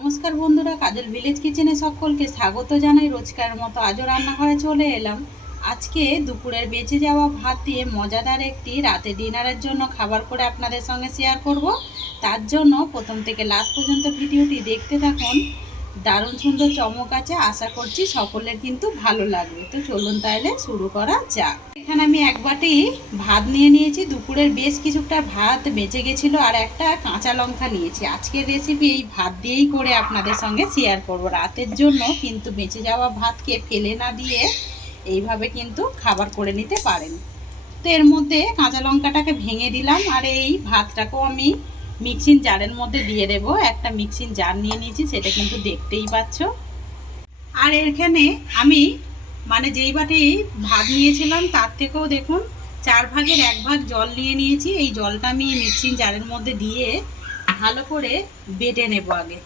নমস্কার বন্ধুরা, কাজল ভিলেজ কিচেনে সকলকে স্বাগত জানাই। রোজকার মতো আজও রান্নাঘরে চলে এলাম। আজকে দুপুরের বেঁচে যাওয়া ভাত দিয়ে মজাদার একটি রাতে ডিনারের জন্য খাবার করে আপনাদের সঙ্গে শেয়ার করব। তার জন্য প্রথম থেকে লাস্ট পর্যন্ত ভিডিওটি দেখতে থাকুন। দারুণ সুন্দর চমক আছে, আশা করছি সকলের কিন্তু ভালো লাগবে। তো চলুন তাহলে শুরু করা যাক। এখানে আমি এক বাটি ভাত নিয়ে নিয়েছি। দুপুরের বেশ কিছুটা ভাত বেঁচে গেছিল আর একটা কাঁচা লঙ্কা নিয়েছি। আজকের রেসিপি এই ভাত দিয়েই করে আপনাদের সঙ্গে শেয়ার করব। রাতের জন্য কিন্তু বেঁচে যাওয়া ভাতকে ফেলে না দিয়ে এইভাবে কিন্তু খাবার করে নিতে পারেন। তো এর মধ্যে কাঁচা লঙ্কাটাকে ভেঙে দিলাম আর এই ভাতটাকেও আমি মিক্সিং জারের মধ্যে দিয়ে দেব। একটা মিক্সিং জার নিয়ে নিয়েছি, সেটা কিন্তু দেখতেই পাচ্ছ। আর এখানে আমি যেই বাটি ভাত নিয়েছিলাম তার থেকেও দেখুন 4/1 ভাগ জল নিয়ে নিয়েছি। এই জলটা আমি মিক্সিং জারের মধ্যে দিয়ে ভালো করে বেটে নেব। আগে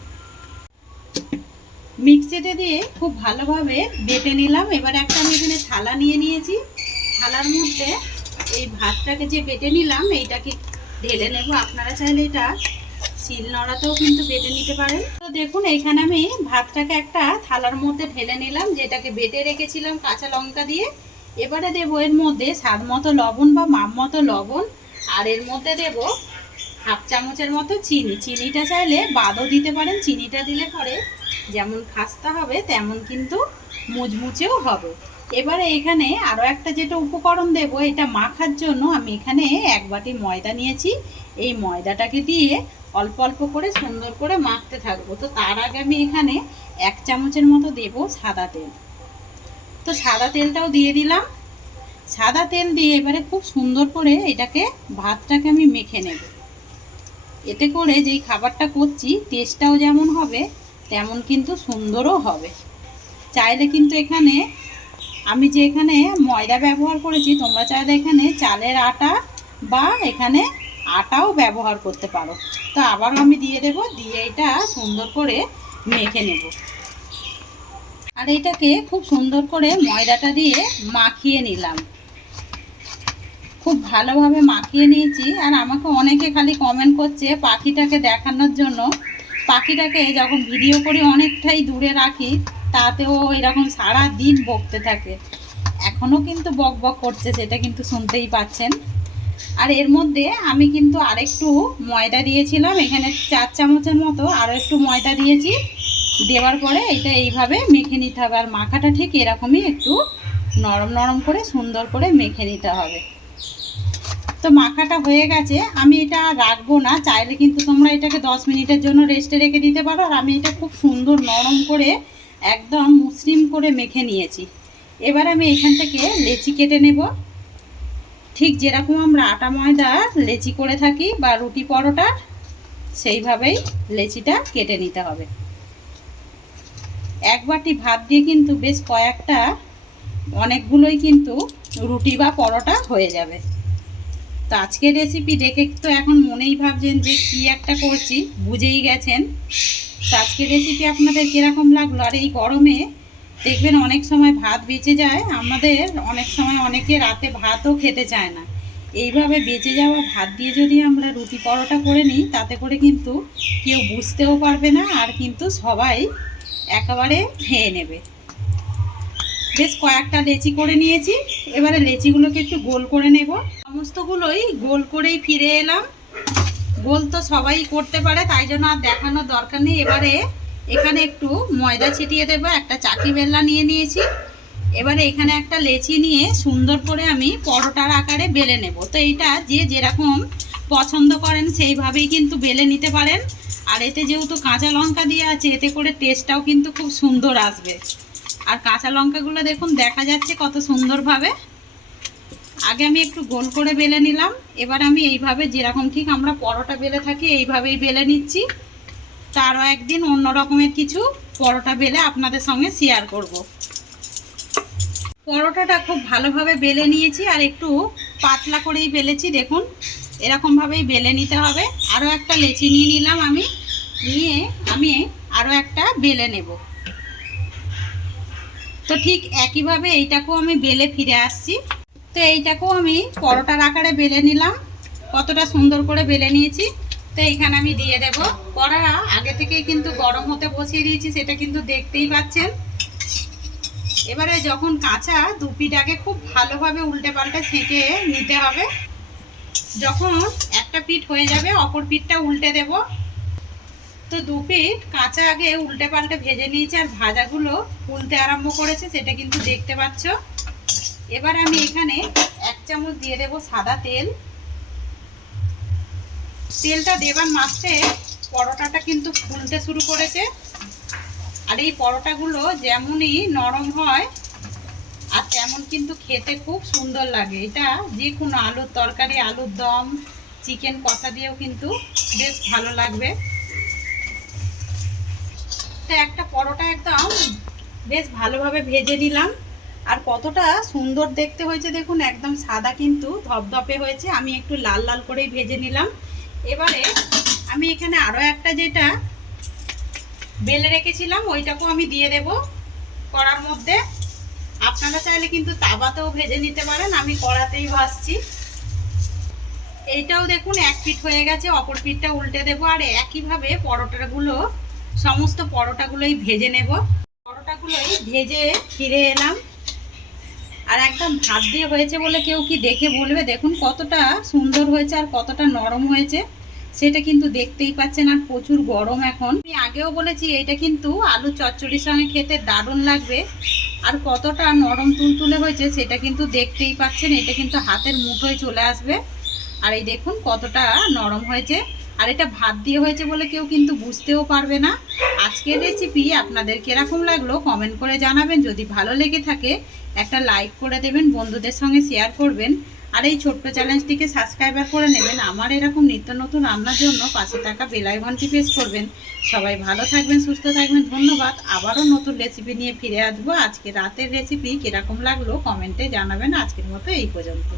মিক্সিতে দিয়ে খুব ভালোভাবে বেটে নিলাম। এবার একটা আমি এখানে থালা নিয়ে নিয়েছি। থালার মধ্যে এই ভাতটাকে যে বেটে নিলাম এইটাকে ঢেলে নেব। আপনারা চাইলে এটা শিল নোড়াতেও কিন্তু বেটে নিতে পারেন। তো দেখুন এইখানে আমি ভাতটাকে একটা থালার মধ্যে ঢেলে নিলাম, যেটাকে বেটে রেখেছিলাম কাঁচা লঙ্কা দিয়ে। এবারে দেবো এর মধ্যে স্বাদ মতো লবণ বা মাপ মতো লবণ, আর এর মধ্যে দেব 1/2 চামচের মতো চিনি। চিনিটা চাইলে বাদও দিতে পারেন। চিনিটা দিলে পরে যেমন খাস্তা হবে তেমন কিন্তু মুচমুচেও হবে। এবারে এখানে আরও একটা যেটা উপকরণ দেব, এটা মাখার জন্য আমি এখানে 1 বাটি ময়দা নিয়েছি। এই ময়দাটাকে দিয়ে অল্প অল্প করে সুন্দর করে মাখতে থাকবো। তো তার আগে আমি এখানে 1 চামচের মতো দেব সাদা তেল। তো সাদা তেলটাও দিয়ে দিলাম। সাদা তেল দিয়ে এবারে খুব সুন্দর করে এটাকে ভাতটাকে আমি মেখে নেব। এতে করে যেই খাবারটা করছি টেস্টটাও যেমন হবে তেমন কিন্তু সুন্দরও হবে। চাইলে কিন্তু এখানে আমি যে এখানে ময়দা ব্যবহার করেছি, তোমরা চাইলে এখানে চালের আটা বা এখানে আটাও ব্যবহার করতে পারো। তো আবারও আমি দিয়ে দেব, দিয়ে এটা সুন্দর করে মেখে নেব। আর এটাকে খুব সুন্দর করে ময়দাটা দিয়ে মাখিয়ে নিলাম। খুব ভালোভাবে মাখিয়ে নিয়েছি। আর আমাকে অনেকে খালি কমেন্ট করছে পাখিটাকে দেখানোর জন্য। পাখিটাকে যখন ভিডিও করি অনেকটাই দূরে রাখি, তাতেও এরকম সারা দিন বকতে থাকে। এখনও কিন্তু বক বক করছে, সেটা কিন্তু শুনতেই পাচ্ছেন। আর এর মধ্যে আমি কিন্তু আরেকটু ময়দা দিয়েছিলাম, এখানে 4 চামচের মতো আরও একটু ময়দা দিয়েছি। দেওয়ার পরে এটা এইভাবে মেখে নিতে হবে। আর মাখাটা ঠিক এরকমই একটু নরম নরম করে সুন্দর করে মেখে নিতে হবে। তো মাখাটা হয়ে গেছে, আমি এটা রাখবো না। চাইলে কিন্তু তোমরা এটাকে 10 মিনিটের জন্য রেস্টে রেখে দিতে পারো। আর আমি এটা খুব সুন্দর নরম করে একদম মসৃণ করে মেখে নিয়েছি। এবার আমি এখান থেকে লেচি কেটে নেব। ঠিক যেরকম আমরা আটা ময়দা লেচি করে থাকি বা রুটি পরোটা, সেইভাবেই লেচিটা কেটে নিতে হবে। 1 বাটি ভাত দিয়ে কিন্তু বেশ কয়েকটা অনেকগুলোই কিন্তু রুটি বা পরোটা হয়ে যাবে। তো আজকের রেসিপি দেখে তো এখন মনেই ভাবছেন যে কী একটা করছি, বুঝেই গেছেন। তো আজকের রেসিপি আপনাদের কীরকম লাগলো? আর এই গরমে দেখবেন অনেক সময় ভাত বেঁচে যায় আমাদের, অনেক সময় অনেকে রাতে ভাতও খেতে চায় না। এইভাবে বেঁচে যাওয়া ভাত দিয়ে যদি আমরা রুটি পরোটা করে নিই, তাতে করে কিন্তু কেউ বুঝতেও পারবে না, আর কিন্তু সবাই একেবারে খেয়ে নেবে। বেশ কয়েকটা লেচি করে নিয়েছি। এবারে লেচিগুলোকে একটু গোল করে নেব। সমস্তগুলোই গোল করেই ফিরে এলাম। গোল তো সবাই করতে পারে, তাই জন্য আর দেখানোর দরকার নেই। এবারে এখানে একটু ময়দা ছিটিয়ে দেবো। একটা চাকি বেলনা নিয়ে নিয়েছি। এবারে এখানে একটা লেচি নিয়ে সুন্দর করে আমি পরোটার আকারে বেলে নেব। তো এইটা যে যেরকম পছন্দ করেন সেইভাবেই কিন্তু বেলে নিতে পারেন। আর এতে যেহেতু কাঁচা লঙ্কা দিয়ে আছে, এতে করে টেস্টটাও কিন্তু খুব সুন্দর আসবে। আর কাঁচা লঙ্কাগুলো দেখুন দেখা যাচ্ছে কত সুন্দরভাবে। আগে আমি একটু গোল করে বেলে নিলাম। এবার আমি এইভাবে যেরকম ঠিক আমরা পরোটা বেলে থাকি এইভাবেই বেলে নিচ্ছি। তারও একদিন অন্য রকমের কিছু পরোটা বেলে আপনাদের সঙ্গে শেয়ার করব। পরোটাটা খুব ভালোভাবে বেলে নিয়েছি আর একটু পাতলা করেই বেলেছি। দেখুন এরকমভাবেই বেলে নিতে হবে। আরও একটা লেচি নিয়ে নিলাম আমি, নিয়ে আমি আরও একটা বেলে নেব। তো ঠিক একইভাবে এইটাকেও আমি বেলে ফিরে আসছি। তো এইটাকেও আমি পরোটার আকারে বেলে নিলাম। কতটা সুন্দর করে বেলে নিয়েছি। তো এইখানে আমি দিয়ে দেব। কড়া আগে থেকেই কিন্তু গরম হতে বসিয়ে দিয়েছি, সেটা কিন্তু দেখতেই পাচ্ছেন। এবারে যখন কাঁচা দু পিঠ আগে খুব ভালোভাবে উল্টে পাল্টে ছেঁকে নিতে হবে। যখন একটা পিঠ হয়ে যাবে অপর পিঠটা উল্টে দেব। তো দু পিঠ কাঁচা আগে উল্টে পাল্টে ভেজে নিয়েছি, আর ভাজাগুলো ফুলতে আরম্ভ করেছে, সেটা কিন্তু দেখতে পাচ্ছ। এবার আমি এখানে 1 চামচ দিয়ে দেব সাদা তেল। তেলটা দেবার মাত্রে পরোটাটা কিন্তু ফুলতে শুরু করেছে। আর এই পরোটাগুলো যেমনই নরম হয় আর তেমন কিন্তু খেতে খুব সুন্দর লাগে। এটা যে কোনো আলুর তরকারি, আলুর দম, চিকেন কষা দিয়েও কিন্তু বেশ ভালো লাগবে। তো একটা পরোটা একদম বেশ ভালোভাবে ভেজে নিলাম। আর কতটা সুন্দর দেখতে হয়েছে দেখুন, একদম সাদা কিন্তু ধপধপে হয়েছে। আমি একটু লাল লাল করেই ভেজে নিলাম। এবারে আমি এখানে আরও একটা যেটা বেলে রেখেছিলাম ওইটাকেও আমি দিয়ে দেব কড়ার মধ্যে। আপনারা চাইলে কিন্তু তাওয়াতেও ভেজে নিতে পারেন, আমি কড়াতেই ভাজছি। এইটাও দেখুন 1 পিঠ হয়ে গেছে, অপর পিঠটা উল্টে দেব। আর একইভাবে পরোটাগুলো সমস্ত পরোটাগুলোই ভেজে নেব। পরোটাগুলোই ভেজে ফিরে এলাম। আর একদম ভাত দিয়ে হয়েছে বলে কেউ কি দেখে বলবে? দেখুন কতটা সুন্দর হয়েছে আর কতটা নরম হয়েছে, সেটা কিন্তু দেখতেই পাচ্ছেন। আর প্রচুর গরম এখন। আমি আগেও বলেছি এটা কিন্তু আলু চচ্চড়ির সঙ্গে খেতে দারুণ লাগবে। আর কতটা নরম তুলতুলে হয়েছে সেটা কিন্তু দেখতেই পাচ্ছেন। এটা কিন্তু হাতের মুঠোয় চলে আসবে। আর এই দেখুন কতটা নরম হয়েছে। আর এটা ভাত দিয়ে হয়েছে বলে কেউ কিন্তু বুঝতেও পারবে না। আজকের রেসিপি আপনাদের কিরকম লাগলো কমেন্ট করে জানাবেন। যদি ভালো লেগে থাকে একটা লাইক করে দেবেন, বন্ধুদের সঙ্গে শেয়ার করবেন। আর এই ছোট্ট চ্যানেলটিকে সাবস্ক্রাইবার করে নেবেন। আমার এরকম নিত্য নতুন রান্নার জন্য পাশে থাকা বেল আইকনটি প্রেস করবেন। সবাই ভালো থাকবেন, সুস্থ থাকবেন। ধন্যবাদ। আবারও নতুন রেসিপি নিয়ে ফিরে আসবো। আজকে রাতের রেসিপি কিরকম লাগলো কমেন্টে জানাবেন। আজকের মতো এই পর্যন্ত।